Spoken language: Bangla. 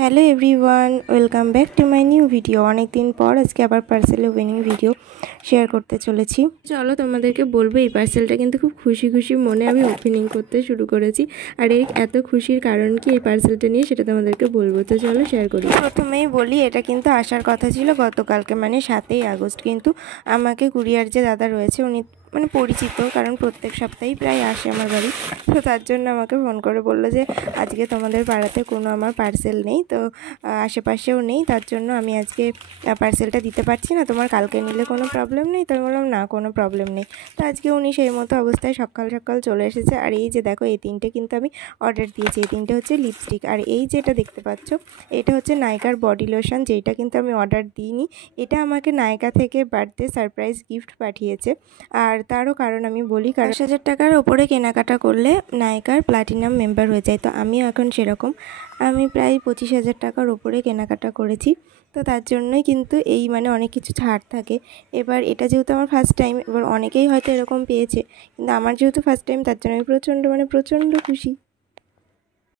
Hello everyone, welcome back to my new video. অনেক দিন পর আজকে আবার পার্সেল ওপেনিং ভিডিও শেয়ার করতে চলেছি। চলো তোমাদেরকে বলবো, এই পার্সেলটা কিন্তু খুব খুশি খুশি মনে আমি ওপেনিং করতে শুরু করেছি। আর এই এত খুশির কারণ কি এই পার্সেলটা নিয়ে, সেটা তোমাদেরকে বলবো। তো চলো শেয়ার করি। প্রথমেই বলি, এটা কিন্তু আসার কথা ছিল গতকালকে, মানে 7ই আগস্ট। কিন্তু আমাকে কুরিয়ার যে দাদা রয়েছে উনি মানে পরিচিত, কারণ প্রত্যেক সপ্তাহেই প্রায় আসে আমার বাড়ি। তো তার জন্য আমাকে ফোন করে বললো যে আজকে তোমাদের পাড়াতে কোনো আমার পার্সেল নেই, তো আশেপাশেও নেই, তার জন্য আমি আজকে পার্সেলটা দিতে পারছি না, তোমার কালকে নিলে কোনো প্রবলেম নেই? তো আমি বললাম না, কোনো প্রবলেম নেই। তো আজকে উনি সেই মতো অবস্থায় সকাল সকাল চলে এসেছে। আর এই যে দেখো, এই তিনটে কিন্তু আমি অর্ডার দিয়েছি। এই তিনটে হচ্ছে লিপস্টিক, আর এই যেটা দেখতে পাচ্ছ এটা হচ্ছে নায়িকার বডি লোশন, যেটা কিন্তু আমি অর্ডার দিইনি। এটা আমাকে নায়িকা থেকে বার্থডে সারপ্রাইজ গিফট পাঠিয়েছে। আর তারও কারণ আমি বলি, 10,000 টাকার ওপরে কেনাকাটা করলে নায়িকার প্লাটিনাম মেম্বার হয়ে যায়। তো আমিও এখন সেরকম, আমি প্রায় 25,000 টাকার ওপরে কেনাকাটা করেছি। তো তার জন্যই কিন্তু এই মানে অনেক কিছু ছাড় থাকে। এবার এটা যেহেতু আমার ফার্স্ট টাইম, এবার অনেকেই হয়তো এরকম পেয়েছে, কিন্তু আমার যেহেতু ফার্স্ট টাইম, তার জন্য আমি প্রচণ্ড খুশি।